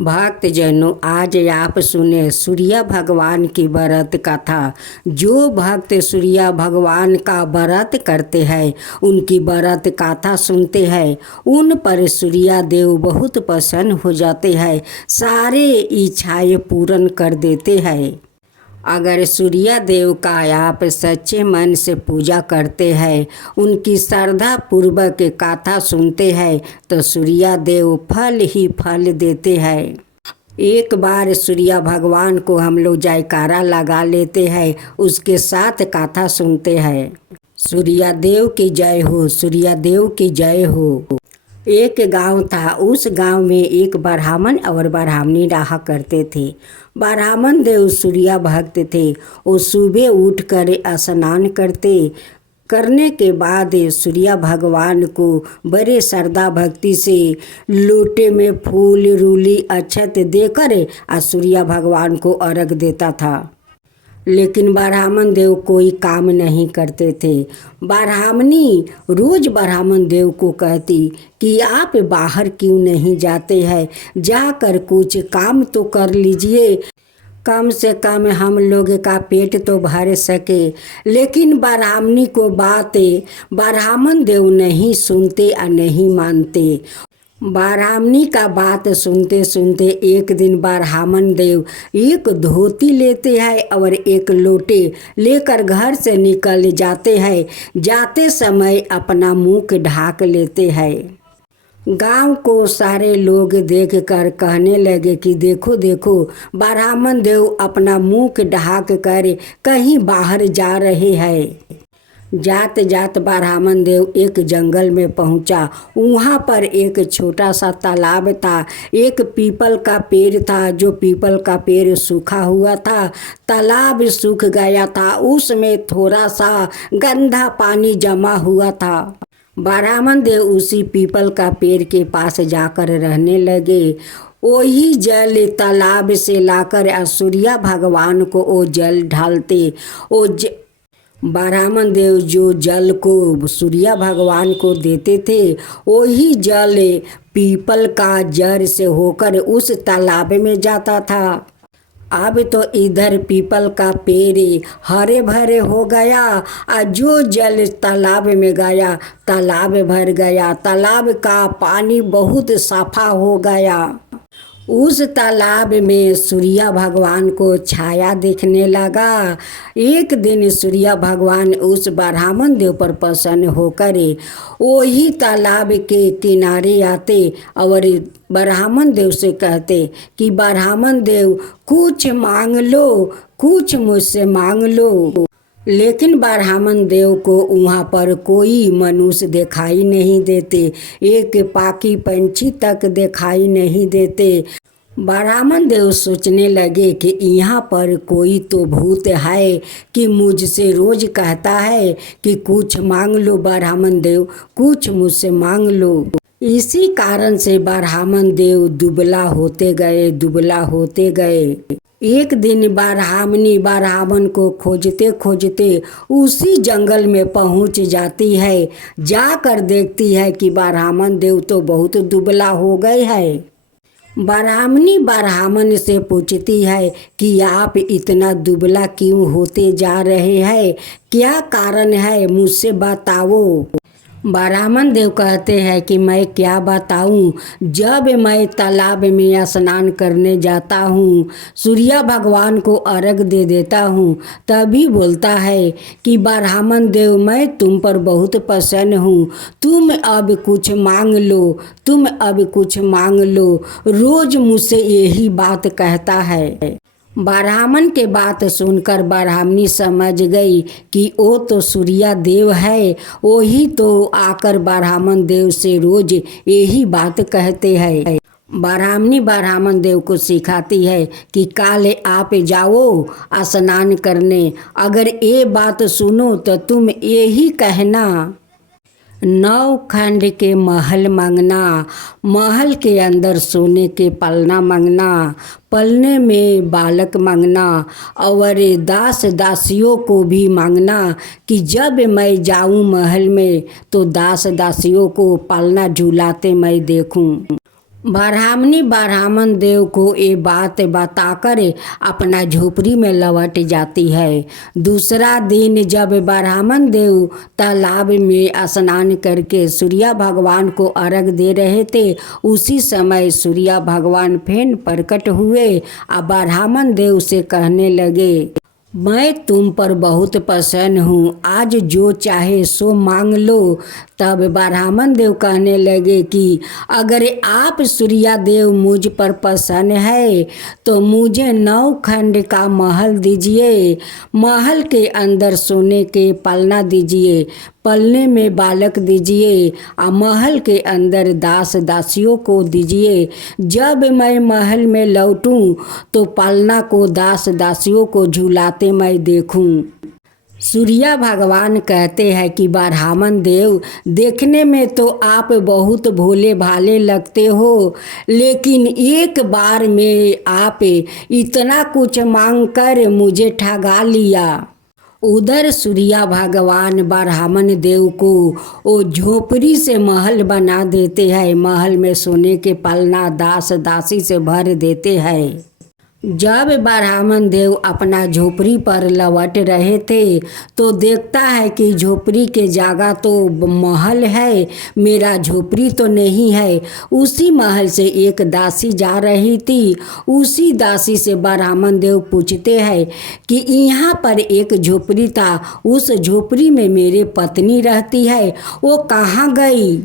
भक्तजनों, आज आप सुने सूर्य भगवान की व्रत कथा। जो भक्त सूर्य भगवान का व्रत करते हैं, उनकी व्रत कथा सुनते हैं, उन पर सूर्य देव बहुत प्रसन्न हो जाते हैं, सारे इच्छाएं पूर्ण कर देते हैं। अगर सूर्य देव का आप सच्चे मन से पूजा करते हैं, उनकी श्रद्धा पूर्वक कथा सुनते हैं, तो सूर्य देव फल ही फल देते हैं। एक बार सूर्य भगवान को हम लोग जयकारा लगा लेते हैं, उसके साथ कथा सुनते हैं। सूर्य देव की जय हो, सूर्य देव की जय हो। एक गांव था। उस गांव में एक ब्राह्मण और ब्राह्मणी रहा करते थे। ब्राह्मण देव सूर्य भक्त थे। वो सुबह उठकर स्नान करने के बाद सूर्य भगवान को बड़े श्रद्धा भक्ति से लोटे में फूल रूली अक्षत देकर सूर्य भगवान को अर्घ देता था। लेकिन ब्राह्मण देव कोई काम नहीं करते थे। ब्राह्मणी रोज ब्राह्मण देव को कहती कि आप बाहर क्यों नहीं जाते हैं, जाकर कुछ काम तो कर लीजिए, कम से कम हम लोग का पेट तो भर सके। लेकिन ब्राह्मणी को बातें ब्राह्मण देव नहीं सुनते और नहीं मानते। ब्राह्मणी का बात सुनते सुनते एक दिन ब्राह्मण देव एक धोती लेते हैं और एक लोटे लेकर घर से निकल जाते हैं। जाते समय अपना मुंह ढाक लेते हैं। गांव को सारे लोग देखकर कहने लगे कि देखो देखो, ब्राह्मण देव अपना मुंह ढाक कर कहीं बाहर जा रहे हैं। जात जात ब्राह्मण देव एक जंगल में पहुंचा। वहाँ पर एक छोटा सा तालाब था। एक पीपल का पेड़ था, जो पीपल का पेड़ सूखा हुआ था। तालाब सूख गया था, उसमें थोड़ा सा गंदा पानी जमा हुआ था। ब्राह्मण देव उसी पीपल का पेड़ के पास जाकर रहने लगे। वही जल तालाब से लाकर सूर्य भगवान को वो जल ढालते। ब्राह्मण देव जो जल को सूर्य भगवान को देते थे, वही जल पीपल का जड़ से होकर उस तालाब में जाता था। अब तो इधर पीपल का पेड़ हरे भरे हो गया और जो जल तालाब में गया, तालाब भर गया। तालाब का पानी बहुत साफा हो गया। उस तालाब में सूर्य भगवान को छाया दिखने लगा। एक दिन सूर्य भगवान उस ब्राह्मण देव पर प्रसन्न होकर वही तालाब के किनारे आते और ब्राह्मण देव से कहते कि ब्राह्मण देव कुछ मांग लो, कुछ मुझसे मांग लो। लेकिन ब्राह्मण देव को वहाँ पर कोई मनुष्य दिखाई नहीं देते, एक पाकी पंछी तक दिखाई नहीं देते। ब्राह्मण देव सोचने लगे कि यहाँ पर कोई तो भूत है कि मुझसे रोज कहता है कि कुछ मांग लो ब्राह्मण देव, कुछ मुझसे मांग लो। इसी कारण से ब्राह्मण देव दुबला होते गए, दुबला होते गए। एक दिन ब्राह्मणी ब्राह्मण को खोजते खोजते उसी जंगल में पहुंच जाती है। जाकर देखती है कि ब्राह्मण देव तो बहुत दुबला हो गए हैं। ब्राह्मणी ब्राह्मण से पूछती है कि आप इतना दुबला क्यों होते जा रहे हैं, क्या कारण है, मुझसे बताओ। ब्राह्मण देव कहते हैं कि मैं क्या बताऊं, जब मैं तालाब में स्नान करने जाता हूं, सूर्य भगवान को अर्घ दे देता हूं, तभी बोलता है कि ब्राह्मण देव मैं तुम पर बहुत प्रसन्न हूं, तुम अब कुछ मांग लो, तुम अब कुछ मांग लो। रोज मुझसे यही बात कहता है। ब्राह्मण के बात सुनकर ब्राह्मणी समझ गई कि वो तो सूर्य देव है, वही तो आकर ब्राह्मण देव से रोज यही बात कहते हैं। ब्राह्मणी ब्राह्मण देव को सिखाती है कि काले आप जाओ स्नान करने, अगर ये बात सुनो तो तुम यही कहना, 9 खंड के महल मांगना, महल के अंदर सोने के पलना मांगना, पलने में बालक मांगना और दास दासियों को भी मांगना कि जब मैं जाऊं महल में तो दास दासियों को पालना झूलाते मैं देखूं। ब्राह्मण देव को ये बात बताकर अपना झोपड़ी में लौट जाती है। दूसरा दिन जब ब्राह्मण देव तालाब में स्नान करके सूर्य भगवान को अर्घ दे रहे थे, उसी समय सूर्य भगवान फिर प्रकट हुए और ब्राह्मण देव से कहने लगे, मैं तुम पर बहुत प्रसन्न हूँ, आज जो चाहे सो मांग लो। तब ब्राह्मण देव कहने लगे कि अगर आप सूर्या देव मुझ पर प्रसन्न है तो मुझे 9 खंड का महल दीजिए। महल के अंदर सोने के पलना दीजिए, पलने में बालक दीजिए और महल के अंदर दास दासियों को दीजिए। जब मैं महल में लौटूं तो पलना को दास दासियों को झुलाते मैं देखूं। सूर्य भगवान कहते हैं कि ब्राह्मण देव, देखने में तो आप बहुत भोले भाले लगते हो, लेकिन एक बार में आप इतना कुछ मांगकर मुझे ठगा लिया। उधर सूर्य भगवान ब्राह्मण देव को वो झोपड़ी से महल बना देते हैं। महल में सोने के पलना दास दासी से भर देते हैं। जब ब्राह्मण देव अपना झोपड़ी पर लौट रहे थे तो देखता है कि झोपड़ी के जगह तो महल है, मेरा झोपड़ी तो नहीं है। उसी महल से एक दासी जा रही थी। उसी दासी से ब्राह्मण देव पूछते हैं कि यहाँ पर एक झोपड़ी था, उस झोपड़ी में मेरी पत्नी रहती है, वो कहाँ गई।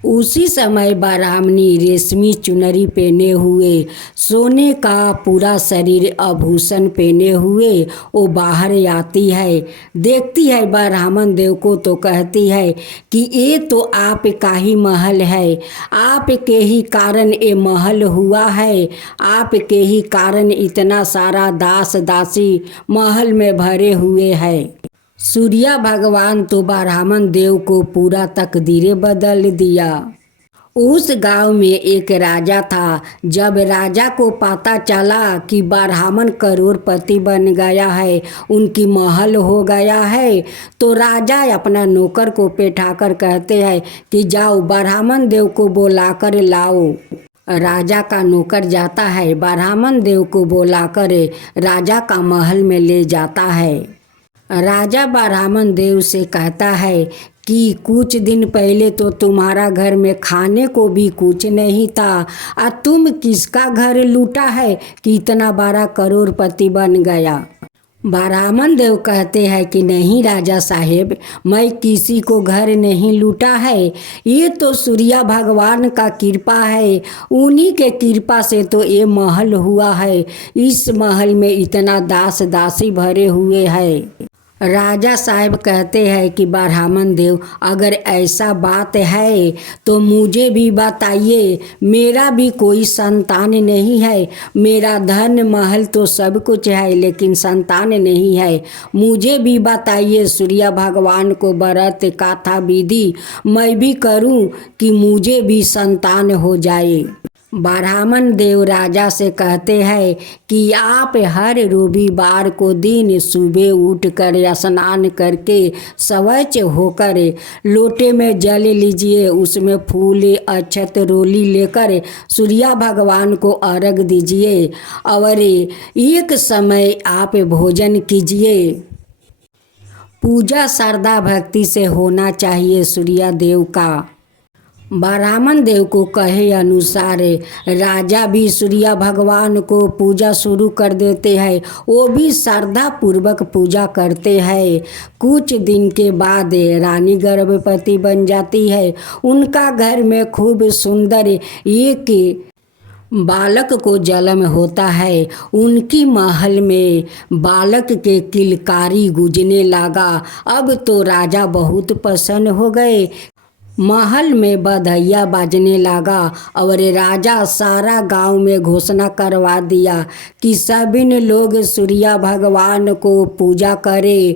उसी समय ब्राह्मणी रेशमी चुनरी पहने हुए, सोने का पूरा शरीर आभूषण पहने हुए वो बाहर आती है। देखती है ब्राह्मण देव को तो कहती है कि ये तो आपका ही महल है, आपके ही कारण ये महल हुआ है, आपके ही कारण इतना सारा दास दासी महल में भरे हुए हैं। सूर्य भगवान तो ब्राह्मण देव को पूरा तकदीरें बदल दिया। उस गांव में एक राजा था। जब राजा को पता चला कि ब्राह्मण करोड़पति बन गया है, उनकी महल हो गया है, तो राजा अपना नौकर को बैठाकर कहते हैं कि जाओ ब्राह्मण देव को बुलाकर लाओ। राजा का नौकर जाता है, ब्राह्मण देव को बुलाकर राजा का महल में ले जाता है। राजा ब्राह्मण देव से कहता है कि कुछ दिन पहले तो तुम्हारा घर में खाने को भी कुछ नहीं था, और तुम किसका घर लूटा है कि इतना बड़ा करोड़पति बन गया। ब्राह्मण देव कहते हैं कि नहीं राजा साहेब, मैं किसी को घर नहीं लूटा है, ये तो सूर्य भगवान का कृपा है, उन्हीं के कृपा से तो ये महल हुआ है। इस महल में इतना दास दासी भरे हुए हैं। राजा साहब कहते हैं कि ब्राह्मण देव, अगर ऐसा बात है तो मुझे भी बताइए, मेरा भी कोई संतान नहीं है, मेरा धन महल तो सब कुछ है लेकिन संतान नहीं है, मुझे भी बताइए। सूर्य भगवान को व्रत कथा विधि मैं भी करूं कि मुझे भी संतान हो जाए। ब्राह्मण देव राजा से कहते हैं कि आप हर रविवार को दिन सुबह उठकर स्नान करके स्वच्छ होकर लोटे में जल लीजिए, उसमें फूल अक्षत रोली लेकर सूर्य भगवान को अर्घ दीजिए और एक समय आप भोजन कीजिए। पूजा श्रद्धा भक्ति से होना चाहिए सूर्य देव का। ब्राह्मण देव को कहे अनुसार राजा भी सूर्य भगवान को पूजा शुरू कर देते हैं। वो भी श्रद्धा पूर्वक पूजा करते हैं। कुछ दिन के बाद रानी गर्भवती बन जाती है। उनका घर में खूब सुंदर एक बालक को जन्म होता है। उनकी महल में बालक के किलकारी गूंजने लगा। अब तो राजा बहुत प्रसन्न हो गए। महल में बधैया बाजने लगा और राजा सारा गांव में घोषणा करवा दिया कि सभी लोग सूर्य भगवान को पूजा करें।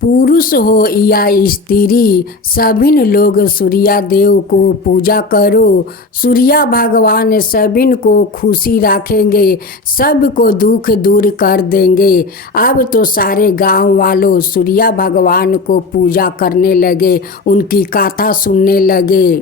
पुरुष हो या स्त्री, सभी लोग सूर्य देव को पूजा करो। सूर्य भगवान सभी को खुशी रखेंगे, सबको दुख दूर कर देंगे। अब तो सारे गांव वालों सूर्य भगवान को पूजा करने लगे, उनकी कथा सुनने लगे।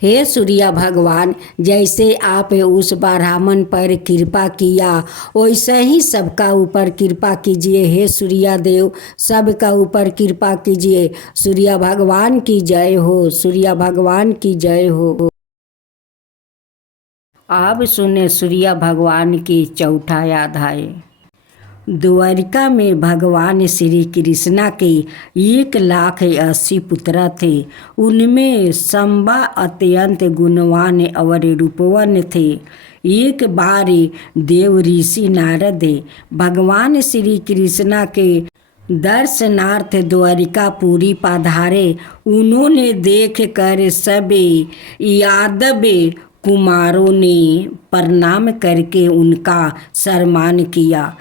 हे सूर्य भगवान, जैसे आप उस ब्राह्मण पर कृपा किया वैसे ही सबका ऊपर कृपा कीजिए। हे सूर्य देव, सबका ऊपर कृपा कीजिए। सूर्य भगवान की जय हो, सूर्य भगवान की जय हो। अब सुने सूर्य भगवान की चौथा अध्याय। द्वारिका में भगवान श्री कृष्णा के 1,80,000 पुत्र थे। उनमें शंबा अत्यंत गुणवान और रूपवान थे। एक बार देव ऋषि नारद भगवान श्री कृष्णा के दर्शनार्थ द्वारिकापुरी पधारे। उन्होंने देख कर सभी यादव कुमारों ने प्रणाम करके उनका सम्मान किया,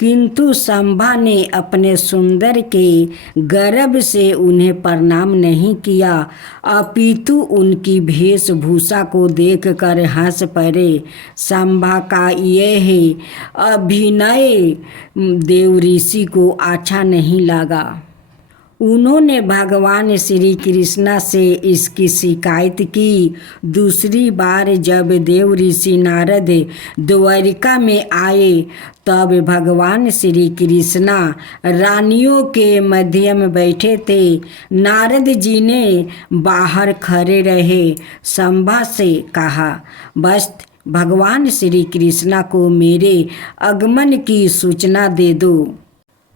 किंतु शंभा ने अपने सुंदर के गर्भ से उन्हें प्रणाम नहीं किया, अपितु उनकी वेशभूषा को देखकर हंस पड़े। शंभा का यह अभिनय देव ऋषि को अच्छा नहीं लगा। उन्होंने भगवान श्री कृष्णा से इसकी शिकायत की। दूसरी बार जब देव ऋषि नारद द्वारिका में आए तब भगवान श्री कृष्णा रानियों के मध्य में बैठे थे। नारद जी ने बाहर खड़े रहे शंभा से कहा, बस भगवान श्री कृष्णा को मेरे आगमन की सूचना दे दो।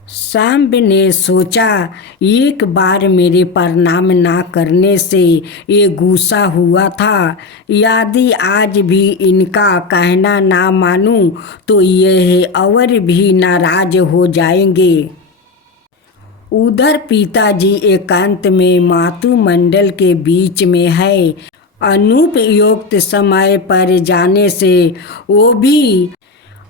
सांब ने सोचा, एक बार मेरे प्रणाम ना करने से ये गुस्सा हुआ था, यदि आज भी इनका कहना ना मानूं तो यह और भी नाराज हो जाएंगे। उधर पिताजी एकांत में मातु मंडल के बीच में है। अनुपयुक्त समय पर जाने से वो भी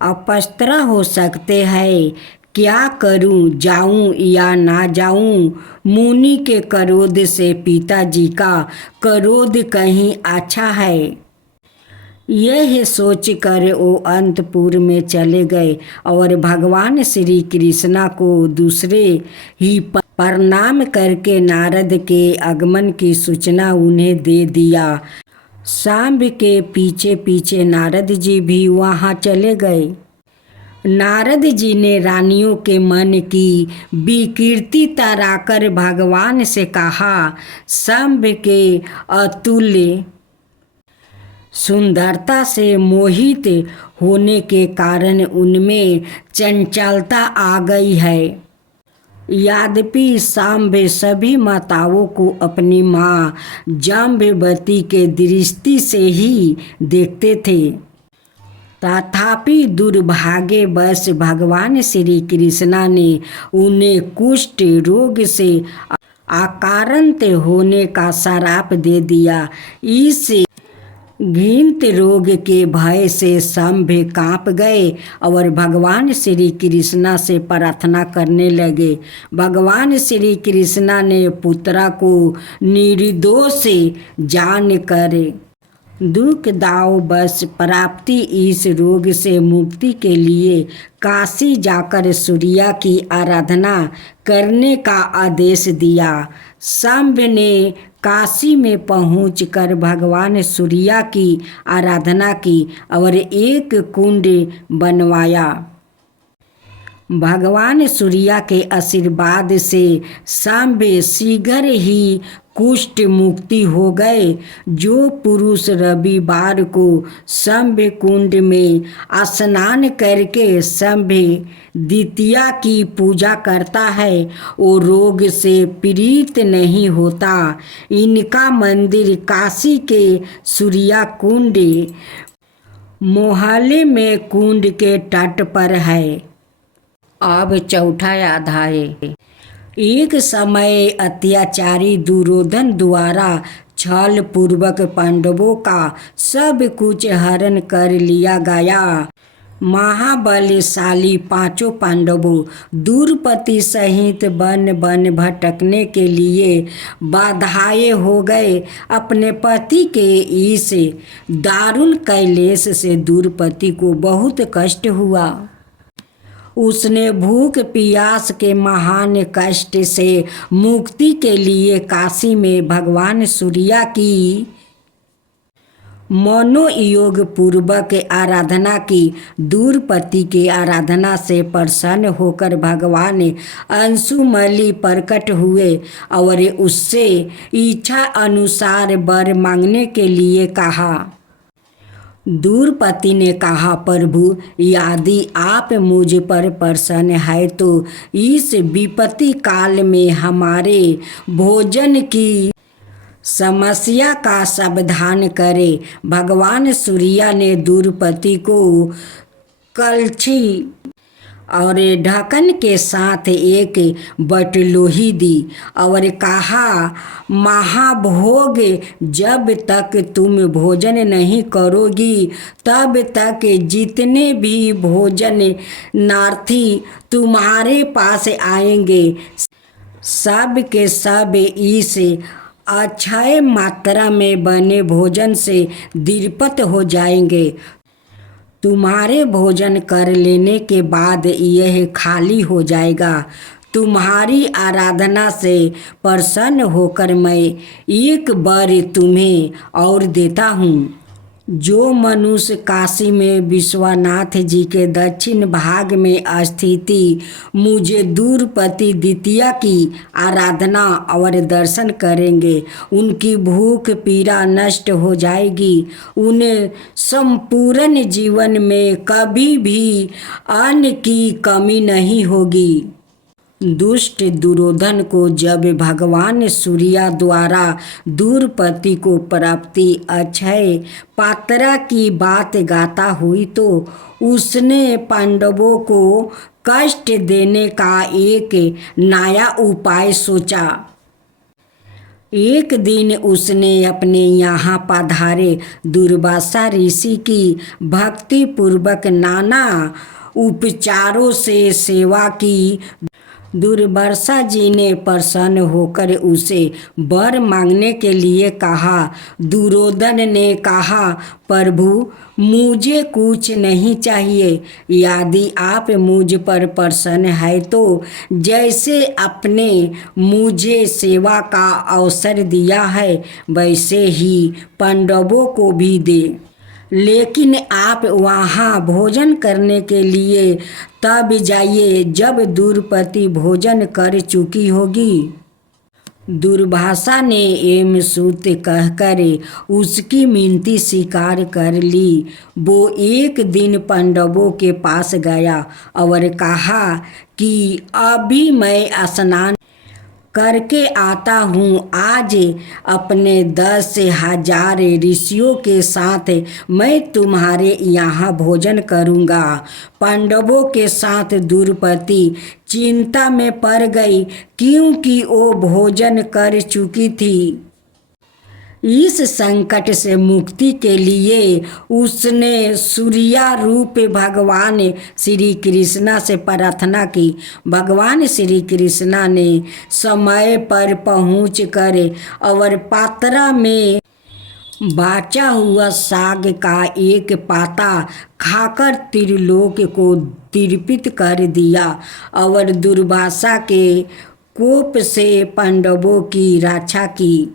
अपस्त्र हो सकते हैं। क्या करूं, जाऊं या ना जाऊं? मुनि के क्रोध से पिताजी का क्रोध कहीं अच्छा है। यह सोचकर वो अंतपुर में चले गए और भगवान श्री कृष्णा को दूसरे ही प्रणाम करके नारद के आगमन की सूचना उन्हें दे दिया। सांब के पीछे पीछे नारद जी भी वहां चले गए। नारद जी ने रानियों के मन की विकृति तराकर भगवान से कहा, शंभ के अतुल्य सुंदरता से मोहित होने के कारण उनमें चंचलता आ गई है। यद्यपि सांब सभी माताओं को अपनी माँ जाम्बवती के दृष्टि से ही देखते थे, तथापि दुर्भाग्यवश भगवान श्री कृष्णा ने उन्हें कुष्ठ रोग से आक्रांत होने का श्राप दे दिया। इस घृणित रोग के भय से शंभ कांप गए और भगवान श्री कृष्णा से प्रार्थना करने लगे। भगवान श्री कृष्णा ने पुत्र को निर्दोष जानकर दुख दाव बस प्राप्ति इस रोग से मुक्ति के लिए काशी जाकर सूर्य की आराधना करने का आदेश दिया। शंभ ने काशी में पहुंचकर भगवान सूर्य की आराधना की और एक कुंड बनवाया। भगवान सूर्य के आशीर्वाद से शंभ शीघ्र ही कुष्ठ मुक्ति हो गए। जो पुरुष रविवार को शंभ कुंड में स्नान करके शंभ द्वितीया की पूजा करता है वो रोग से पीड़ित नहीं होता। इनका मंदिर काशी के सूर्य कुंड मोहल्ले में कुंड के तट पर है। अब चौथा अध्याय। एक समय अत्याचारी दुर्योधन द्वारा छल पूर्वक पांडवों का सब कुछ हरण कर लिया गया। महाबलशाली पांचों पांडवों द्रौपदी सहित वन वन भटकने के लिए बाधाए हो गए। अपने पति के इस दारुण क्लेश से द्रौपदी को बहुत कष्ट हुआ। उसने भूख प्यास के महान कष्ट से मुक्ति के लिए काशी में भगवान सूर्य की मनोयोग पूर्वक आराधना की। दूरपति के आराधना से प्रसन्न होकर भगवान अंशुमली प्रकट हुए और उससे इच्छा अनुसार वर मांगने के लिए कहा। दूरपति ने कहा, प्रभु, यदि आप मुझ पर प्रसन्न है तो इस विपत्ति काल में हमारे भोजन की समस्या का समाधान करे। भगवान सूर्य ने दूरपति को कलछी और ढक्कन के साथ एक बटलोही दी और कहा, महाभोग, जब तक तुम भोजन नहीं करोगी तब तक जितने भी भोजनार्थी तुम्हारे पास आएंगे सब के सब इस अक्षय मात्रा में बने भोजन से तृप्त हो जाएंगे। तुम्हारे भोजन कर लेने के बाद यह खाली हो जाएगा। तुम्हारी आराधना से प्रसन्न होकर मैं एक वर तुम्हें और देता हूँ। जो मनुष्य काशी में विश्वनाथ जी के दक्षिण भाग में स्थिति मुझे दूरपति द्वितीय की आराधना और दर्शन करेंगे, उनकी भूख पीड़ा नष्ट हो जाएगी। उन्हें संपूर्ण जीवन में कभी भी अन्न की कमी नहीं होगी। दुष्ट दुर्योधन को जब भगवान सूर्य द्वारा दूरपति को प्राप्ति अक्षय पात्रा की बात गाता हुई तो उसने पांडवों को कष्ट देने का एक नया उपाय सोचा। एक दिन उसने अपने यहाँ पधारे दुर्वासा ऋषि की भक्ति पूर्वक नाना उपचारों से सेवा की। दुर्वासा जी ने प्रसन्न होकर उसे वर मांगने के लिए कहा। दुर्योधन ने कहा, प्रभु, मुझे कुछ नहीं चाहिए। यदि आप मुझ पर प्रसन्न है तो जैसे आपने मुझे सेवा का अवसर दिया है वैसे ही पांडवों को भी दे। लेकिन आप वहाँ भोजन करने के लिए तब जाइए जब दूरपति भोजन कर चुकी होगी। दुर्वासा ने एम सूत कहकर उसकी मिनती स्वीकार कर ली। वो एक दिन पांडवों के पास गया और कहा कि अभी मैं स्नान करके आता हूँ। आज अपने 10,000 ऋषियों के साथ मैं तुम्हारे यहाँ भोजन करूँगा। पांडवों के साथ दूरपति चिंता में पड़ गई क्योंकि वो भोजन कर चुकी थी। इस संकट से मुक्ति के लिए उसने सूर्य रूप भगवान श्री कृष्णा से प्रार्थना की। भगवान श्री कृष्णा ने समय पर पहुंचकर और पात्रा में बाचा हुआ साग का एक पाता खाकर त्रिलोक को तृप्त कर दिया और दुर्वासा के कोप से पांडवों की रक्षा की।